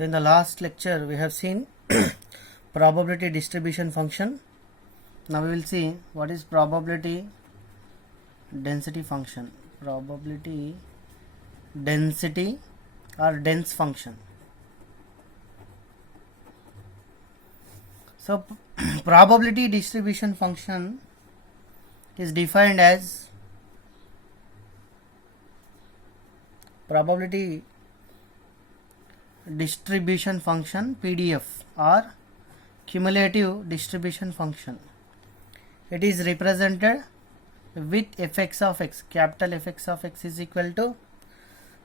So in the last lecture we have seen probability distribution function. Now we will see what is probability density function. Probability density or dense function. So probability distribution function is defined as probability distribution function PDF or cumulative distribution function. It is represented with fx of x. Capital Fx of x is equal to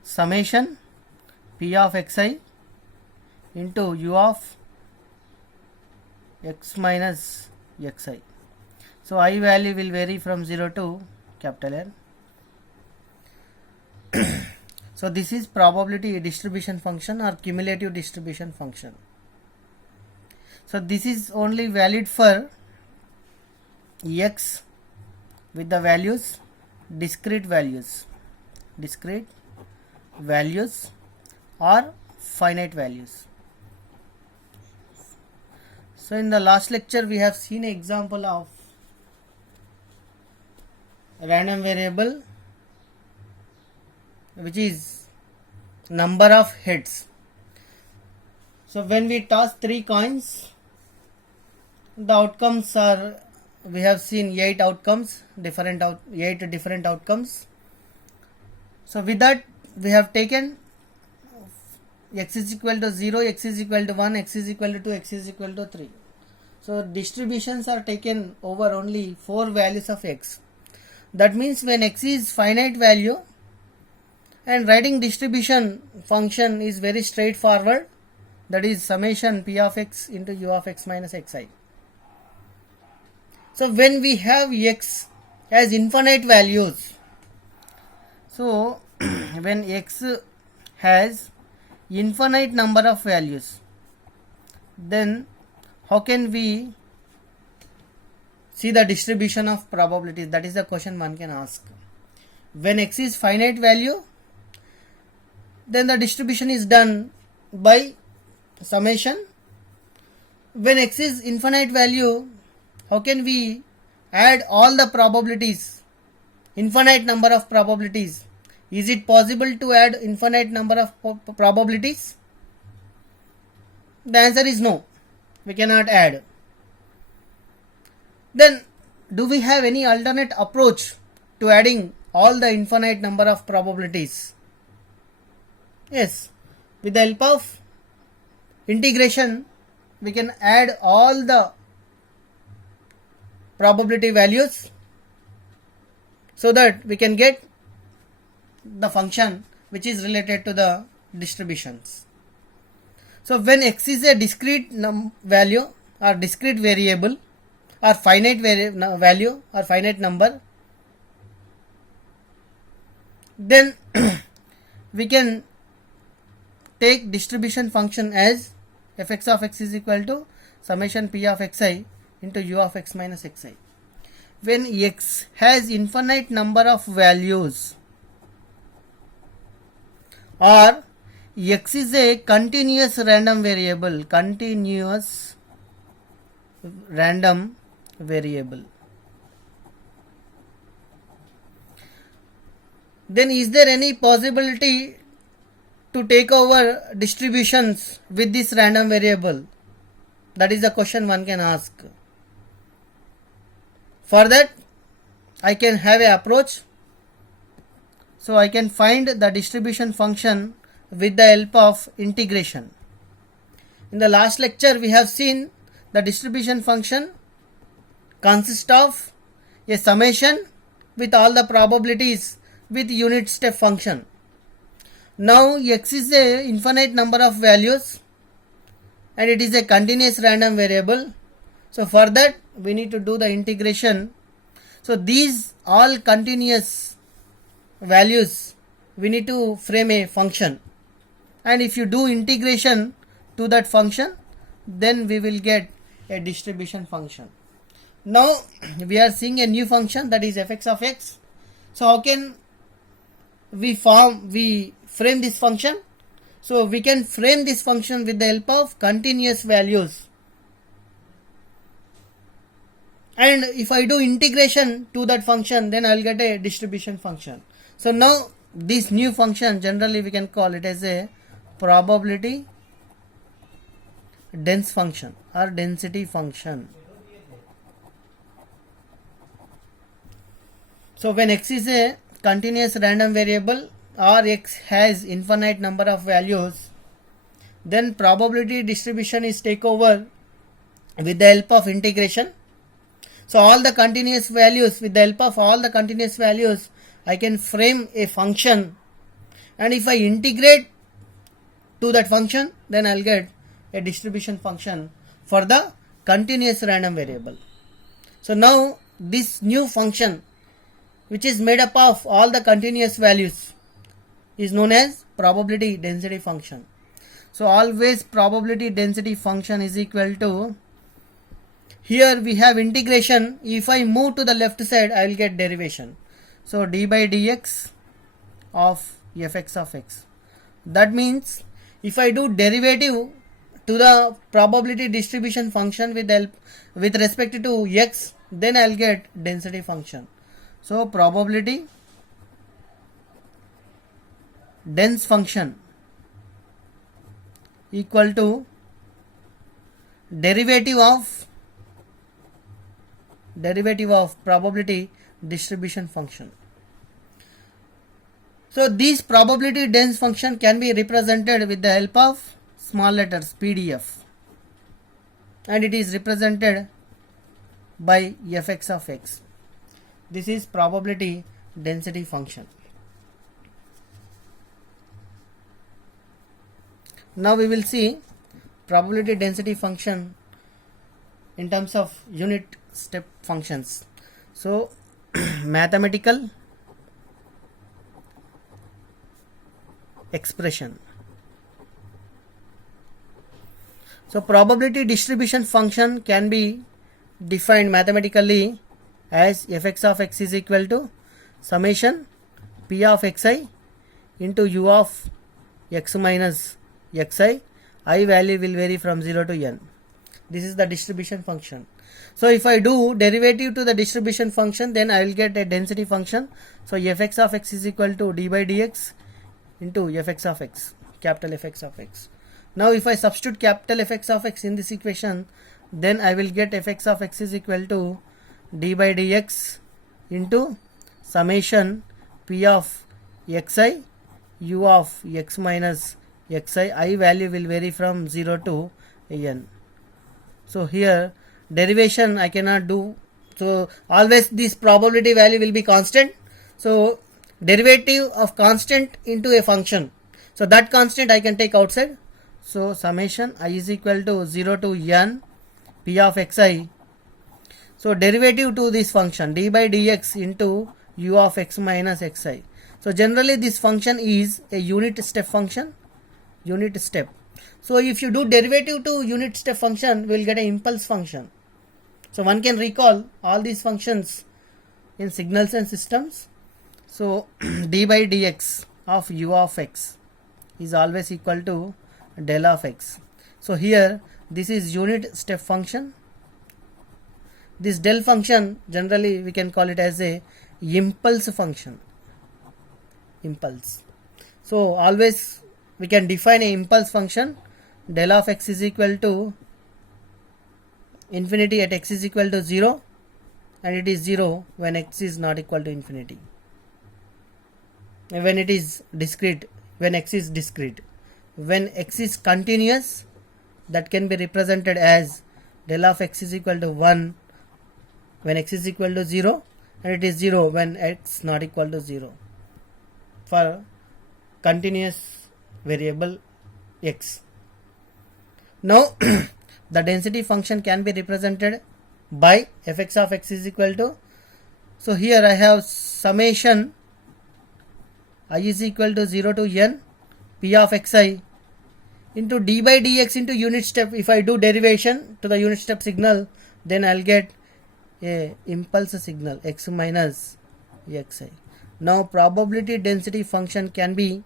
summation p of xi into u of x minus xi. So I value will vary from 0 to capital N. So this is probability distribution function or cumulative distribution function. So this is only valid for x with the values discrete values or finite values. So in the last lecture we have seen an example of random variable which is number of heads. So when we toss 3 coins, the outcomes are, we have seen 8 outcomes, 8 different outcomes. So with that we have taken x is equal to 0, x is equal to 1, x is equal to 2, x is equal to 3. So distributions are taken over only 4 values of x. That means when x is finite value, and writing distribution function is very straightforward, that is summation p of x into u of x minus xi. So when we have x as infinite values, so when x has infinite number of values, then how can we see the distribution of probabilities? That is the question one can ask. When x is finite value, then the distribution is done by summation. When x is infinite value, how can we add all the probabilities, infinite number of probabilities? Is it possible to add infinite number of probabilities? The answer is no, we cannot add. Then do we have any alternate approach to adding all the infinite number of probabilities? Yes, with the help of integration we can add all the probability values so that we can get the function which is related to the distributions. So when x is a discrete value or discrete variable or finite value or finite number, then we can take distribution function as fx of x is equal to summation p of xi into u of x minus xi. When x has infinite number of values or x is a continuous random variable, then is there any possibility to take over distributions with this random variable? That is the question one can ask. For that I can have an approach. So I can find the distribution function with the help of integration. In the last lecture we have seen the distribution function consists of a summation with all the probabilities with unit step function. Now x is a infinite number of values and it is a continuous random variable. So for that we need to do the integration. So these all continuous values we need to frame a function, and if you do integration to that function, then we will get a distribution function. Now we are seeing a new function, that is fx of x. So how can we frame this function? So we can frame this function with the help of continuous values. And if I do integration to that function, then I will get a distribution function. So now this new function, generally we can call it as a probability dense function or density function. So when x is a continuous random variable or x has infinite number of values, then probability distribution is take over with the help of integration. So all the continuous values, with the help of all the continuous values, I can frame a function, and if I integrate to that function, then I'll get a distribution function for the continuous random variable. So now this new function, which is made up of all the continuous values, is known as probability density function. So always probability density function is equal to, here we have integration. If I move to the left side, I will get derivation. So d by dx of fx of x. That means if I do derivative to the probability distribution function with respect to x, then I will get density function. So probability dense function equal to derivative of probability distribution function. So this probability dense function can be represented with the help of small letters PDF, and it is represented by fx of x. This is probability density function. Now we will see probability density function in terms of unit step functions. So mathematical expression. So probability distribution function can be defined mathematically as fx of x is equal to summation p of xi into u of x minus xi. I value will vary from 0 to n. This is the distribution function. So if I do derivative to the distribution function, then I will get a density function. So fx of x is equal to d by dx into fx of x, capital Fx of x. Now if I substitute capital Fx of x in this equation, then I will get fx of x is equal to d by dx into summation p of xi u of x minus xi. I value will vary from 0 to n. So here derivation I cannot do. So always this probability value will be constant. So derivative of constant into a function. So that constant I can take outside. So summation I is equal to 0 to n p of xi. So derivative to this function d by dx into u of x minus xi. So generally this function is a unit step function. Unit step. So if you do derivative to unit step function, we will get an impulse function. So one can recall all these functions in signals and systems. So d by dx of u of x is always equal to del of x. So here this is unit step function. This del function generally we can call it as a impulse function. Impulse. So always we can define a impulse function. Del of x is equal to infinity at x is equal to 0, and it is 0 when x is not equal to infinity. When it is discrete, when x is discrete. When x is continuous, that can be represented as del of x is equal to 1 when x is equal to 0, and it is 0 when x not equal to 0 for continuous variable x. Now the density function can be represented by fx of x is equal to, so here I have summation I is equal to 0 to n p of xi into d by dx into unit step. If I do derivation to the unit step signal, then I'll get a impulse signal x minus xi. Now probability density function can be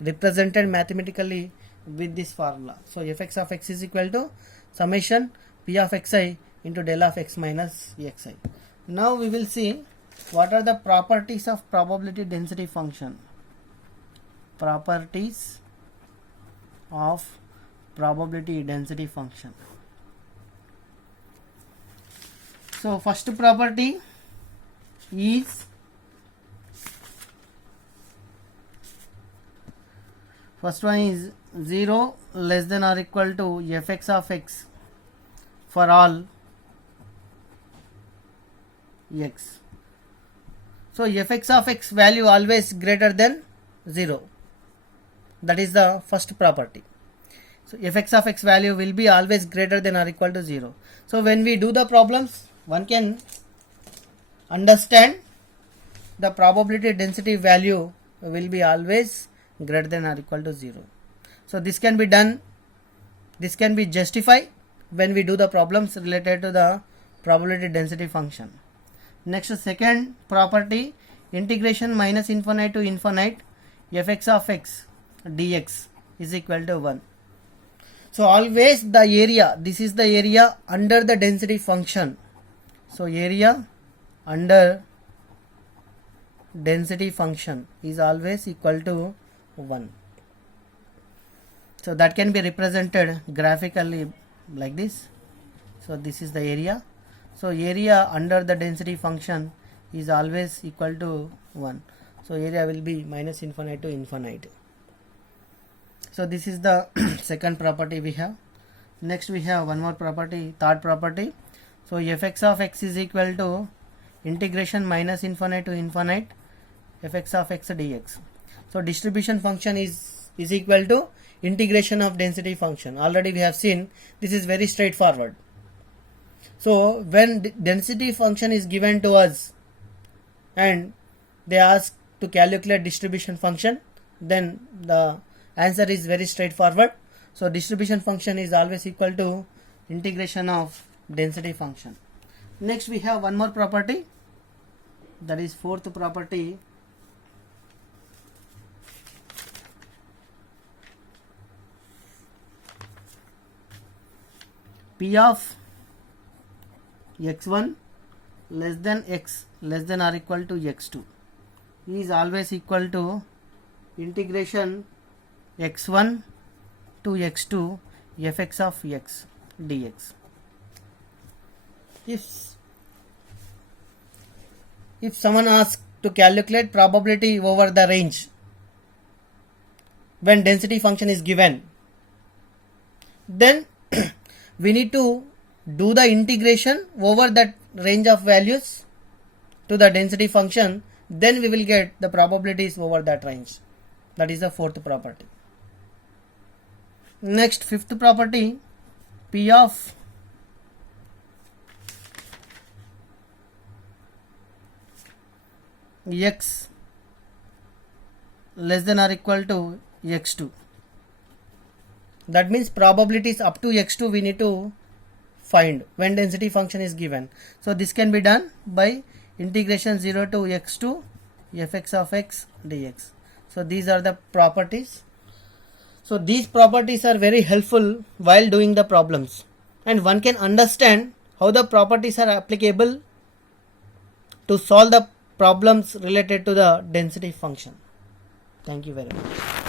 represented mathematically with this formula. So fx of x is equal to summation p of xi into del of x minus xi. Now we will see what are the properties of probability density function. Properties of probability density function. So first property is first one is 0 less than or equal to fx of x for all x. So fx of x value always greater than 0. That is the first property. So fx of x value will be always greater than or equal to 0. So when we do the problems, one can understand the probability density value will be always greater than or equal to 0. So this can be done, this can be justified when we do the problems related to the probability density function. Next, second property, integration minus infinite to infinite fx of x dx is equal to 1. So always the area, this is the area under the density function. So area under density function is always equal to 1. So that can be represented graphically like this. So this is the area. So area under the density function is always equal to 1. So area will be minus infinite to infinite. So this is the second property we have. Next we have one more property, third property. So fx of x is equal to integration minus infinite to infinite fx of x dx. So distribution function is equal to integration of density function. Already we have seen this is very straightforward. So when density function is given to us and they ask to calculate distribution function, then the answer is very straightforward. So distribution function is always equal to integration of density function. Next we have one more property, that is fourth property. P of x1 less than x less than or equal to x2 is always equal to integration x1 to x2 fx of x dx. If someone asks to calculate probability over the range when density function is given, then we need to do the integration over that range of values to the density function, then we will get the probabilities over that range. That is the fourth property. Next, fifth property, P of x less than or equal to x2. That means probabilities up to x2 we need to find when density function is given. So this can be done by integration 0 to x2 fx of x dx. So these are the properties. So these properties are very helpful while doing the problems, and one can understand how the properties are applicable to solve the problems related to the density function. Thank you very much.